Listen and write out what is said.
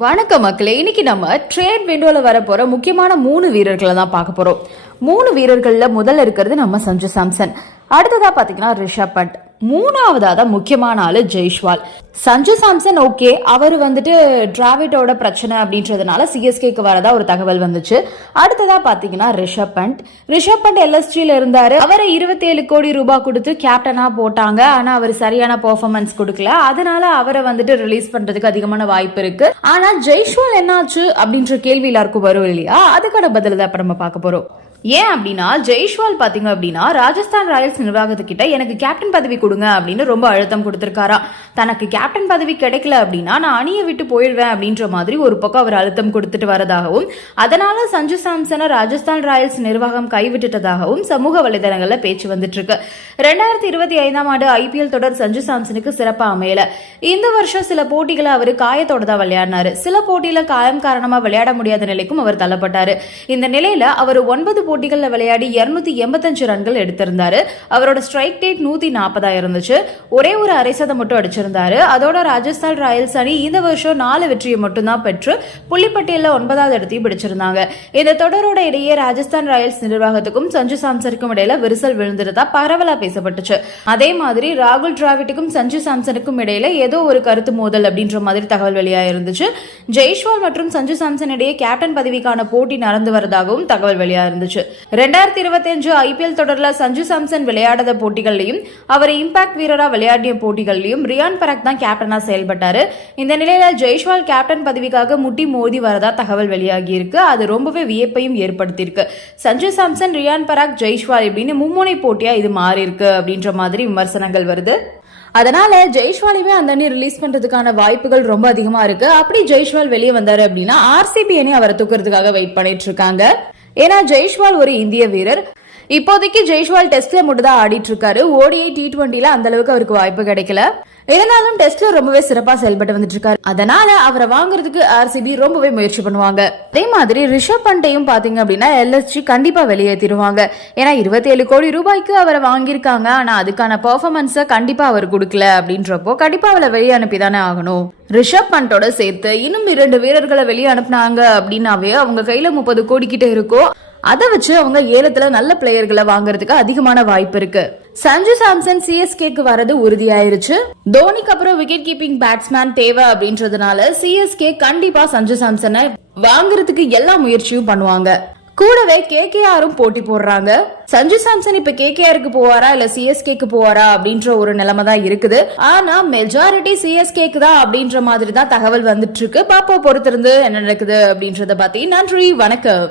வணக்கம் மக்களே இன்னைக்கு நம்ம ட்ரேட் விண்டோல வர போற முக்கியமான மூணு வீரர்களை தான் பார்க்க போறோம். மூணு வீரர்கள்ல முதல்ல இருக்கிறது நம்ம சஞ்சு சாம்சன். அடுத்ததா பாத்தீங்கன்னா ரிஷப் பண்ட். மூணாவதாக தான் முக்கியமான ஆள் ஜெய்ஷ்வால். சஞ்சு சாம்சன் ஓகே. அவர் வந்துட்டு டிராவிட்டோட பிரச்சனை அப்படின்றதுனால சிஎஸ்கேக்கு வரதா ஒரு தகவல் வந்துச்சு. அடுத்ததா பாத்தீங்கன்னா ரிஷப் பண்ட். ரிஷப் பண்ட் எல்எஸ்டியில் இருந்தாரு. அவரை இருபத்தி ஏழு கோடி ரூபாய் கொடுத்து கேப்டனா போட்டாங்க. ஆனா அவர் சரியான பெர்ஃபார்மன்ஸ் கொடுக்கல. அதனால அவரை வந்துட்டு ரிலீஸ் பண்றதுக்கு அதிகமான வாய்ப்பு இருக்கு. ஆனா ஜெய்ஷ்வால் என்னாச்சு அப்படின்ற கேள்வி எல்லாருக்கும் வரும் இல்லையா? அதுக்கான பதில் தான் இப்ப நம்ம பார்க்க போறோம். ஏன் அப்படின்னா ஜெய்ஷ்வால் பாத்தீங்க அப்படின்னா ராஜஸ்தான் ராயல்ஸ் நிர்வாகத்துக்கிட்ட எனக்கு கேப்டன் பதவி கொடுங்க அப்படின்னு ரொம்ப அழுத்தம் கொடுத்திருக்காரா. தனக்கு கேப்டன் பதவி கிடைக்கல அப்படின்னா நான் அணியை விட்டு போயிடுவேன் அப்படின்ற மாதிரி ஒரு பக்கம் அவர் அழுத்தம் கொடுத்துட்டு வரதாகவும் அதனால சஞ்சு சாம்சனை ராஜஸ்தான் ராயல்ஸ் நிர்வாகம் கைவிட்டுட்டதாகவும் சமூக வலைதளங்கள்ல பேச்சு வந்துட்டு இருக்கு ரெண்டாயிரத்தி இருபத்தி ஐந்தாம் ஆண்டு ஐபிஎல் தொடர் சஞ்சு சாம்சனுக்கு சிறப்பா அமையல. இந்த வருஷம் சில போட்டிகளை அவர் காயத்தோட தான் விளையாடினாரு. சில போட்டியில காயம் காரணமா விளையாட முடியாத நிலைக்கும் அவர் தள்ளப்பட்டாரு. இந்த நிலையில அவர் ஒன்பது போட்டிகளில் விளையாடி இருநூத்தி எண்பத்தஞ்சு ரன்கள் எடுத்திருந்தாரு. அவரோட ஸ்ட்ரைக் டேட் நூத்தி நாற்பதா இருந்துச்சு. ஒரே ஒரு அரை சதம் மட்டும் அடிச்சிருந்தாரு. அதோட ராஜஸ்தான் ராயல்ஸ் அணி இந்த வருஷம் நாலு வெற்றியை மட்டும்தான் பெற்று புள்ளிப்பட்டியல ஒன்பதாவது இடத்தையும் பிடிச்சிருந்தாங்க. இந்த தொடரோட இடையே ராஜஸ்தான் ராயல்ஸ் நிர்வாகத்துக்கும் சஞ்சு சாம்சனுக்கும் இடையில விரிசல் விழுந்திருந்தா பரவலா பேசப்பட்டுச்சு. அதே மாதிரி ராகுல் டிராவிட்டுக்கும் சஞ்சு சாம்சனுக்கும் இடையில ஏதோ ஒரு கருத்து மோதல் அப்படின்ற மாதிரி தகவல் வெளியாக இருந்துச்சு. ஜெய்ஷ்வால் மற்றும் சஞ்சு சாம்சன் இடையே கேப்டன் பதவிக்கான போட்டி நடந்து வரதாகவும் தகவல் வெளியாக இருந்துச்சு. ரெண்டாயிரத்தி இருபத்தி அஞ்சு ஐபிஎல் தொடரில் சஞ்சு சாம்சன் விளையாடாத போட்டிகள்லையும் அவர் இம்பாக்ட் வீரரா விளையாடிய போட்டிகள்லையும் ரியான் பராக் தான் கேப்டனா செயல்பட்டாரு. இந்த நிலையில ஜெய்ஷ்வால் கேப்டன் பதவிக்காக முட்டி மோதி வரதா தகவல் வெளியாகி இருக்கு அது ரொம்பவே வியப்பையும் ஏற்படுத்தியிருக்கு. சஞ்சு சாம்சன் ரியான் பராக் ஜெய்ஷ்வால் இப்படின்னு மும்முனை போட்டியா இது மாறி இருக்கு அப்படின்ற மாதிரி விமர்சனங்கள் வருது. அதனால ஜெய்ஷ்வாலையுமே அந்த அணி ரிலீஸ் பண்றதுக்கான வாய்ப்புகள் ரொம்ப அதிகமா இருக்கு. அப்படி ஜெய்ஷ்வால் வெளியே வந்தாரு அப்படின்னா ஆர்சிபி அணி அவரை தூக்குறதுக்காக வெயிட் பண்ணிட்டு இருக்காங்க. ஏன்னா ஜெய்ஷ்வால் ஒரு இந்திய வீரர். இப்போதைக்கு ஜெய்ஷ்வால் டெஸ்ட்ல மட்டும் தான் ஆடிட்டு இருக்காரு. ஓடிஐ டி டுவெண்ட்டில அந்த அளவுக்கு அவருக்கு வாய்ப்பு கிடைக்கல. இருந்தாலும் டெஸ்ட்ல ரொம்பவே சிறப்பா செயல்பட்டு வந்துட்டு இருக்காரு அதனால அவரை வாங்குறதுக்கு ஆர்சிபி ரொம்பவே முயற்சி பண்ணுவாங்க. அதே மாதிரி ரிஷப் பண்டையும் பாத்தீங்க அப்படின்னா எல்எஸ்ஜி கண்டிப்பா வெளியேற்றிடுவாங்க ஏன்னா இருபத்தி ஏழு கோடி ரூபாய்க்கு அவரை வாங்கியிருக்காங்க. ஆனா அதுக்கான பெர்ஃபார்மன்ஸை கண்டிப்பா அவர் கொடுக்கல அப்படின்றப்போ கண்டிப்பா அவளை வெளியே அனுப்பிதானே ஆகணும். ரிஷப் பண்டோட சேர்த்து இன்னும் இரண்டு வீரர்களை வெளியே அனுப்புனாங்க அப்படின்னாவே அவங்க கையில முப்பது கோடி கிட்ட இருக்கும் அதை வச்சு அவங்க ஏலத்துல நல்ல பிளேயர்களை வாங்குறதுக்கு அதிகமான வாய்ப்பு இருக்கு. சஞ்சு சாம்சன் சிஎஸ்கேக்கு வரது உறுதியாயிருச்சு. தோனிக்கு அப்புறம் விக்கெட் கீப்பிங் பேட்ஸ்மேன் தேவை அப்படின்றதுனால சிஎஸ்கே கண்டிப்பா சஞ்சு சாம்சனை வாங்குறதுக்கு எல்லா முயற்சியும் பண்ணுவாங்க. கூடவே கேகேஆரும் போட்டி போடுறாங்க. சஞ்சு சாம்சன் இப்ப கேகேஆருக்கு போவாரா இல்ல சிஎஸ்கேக்கு போவாரா அப்படின்ற ஒரு நிலைமை தான் இருக்குது. ஆனா மெஜாரிட்டி சிஎஸ்கேக்கு தான் அப்படின்ற மாதிரி தான் தகவல் வந்துட்டு இருக்கு. பாப்போ பொறுத்திருந்து என்ன நடக்குது அப்படின்றத பத்தி. நன்றி வணக்கம்.